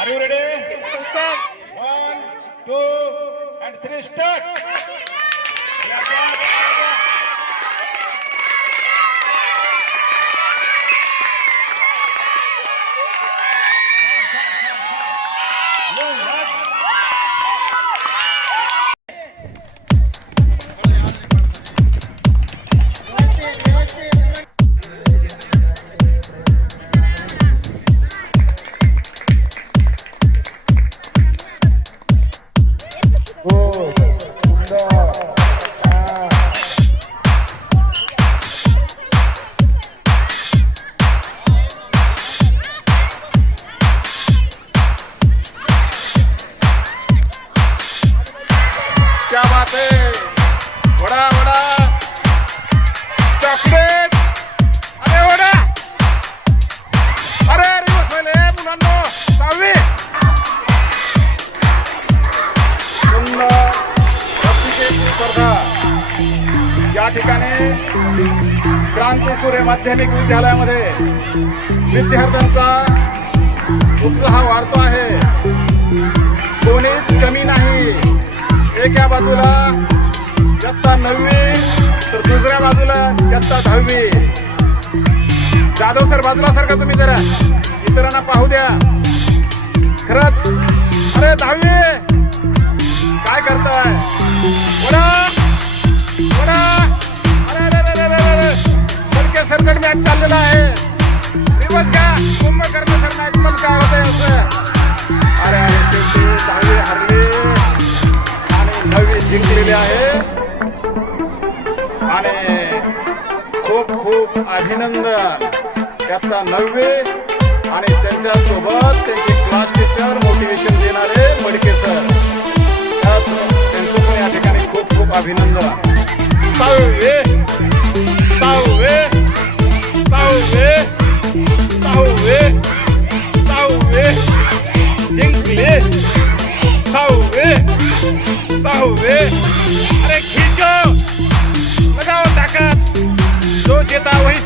Are you ready? Yes, sir. 1, 2, and 3, start. क्या बात है, वडा वडा चॉकलेट, अरे वडा, अरे रिवर्स व्हायले मुलांनो, 6वी सुंदर रस्सीखेच स्पर्धा या ठिकाणी क्रांती सूर्य माध्यमिक विद्यालयामध्ये विद्यार्थ्यांचा उत्साह वाढतो आहे. कोणीच कमी नाही. एका बाजूला इयत्ता 9वी तर दुसऱ्या बाजूला इयत्ता 10वी. जाधव सर बाजूला सारखा तुम्ही जरा इतरांना पाहू द्या. खरंच अरे 10वी काय करताय? वडा वडा, अरे अरे अरे अरे सरके सरकट मॅच चाललेला आहे. रिवर्स का कुंभकर्ण सर एकदम काय होतंय असं. अरे अरे शेवटी 10वी हरली, 9वी जिंकलेली आहे आणि खूप खूप अभिनंदन. इयत्ता 9वी आणि त्यांच्या सोबत त्यांचे क्लास टीचर मोटिवेशन देणारे मडके सर, त्यांचं पण या ठिकाणी खूप खूप अभिनंदन. 6वे 6वे 6वे 6वे 6वे जिंकले. 6वे 6वे, अरे खींचो, लगाओ ताकत, जो जीता वही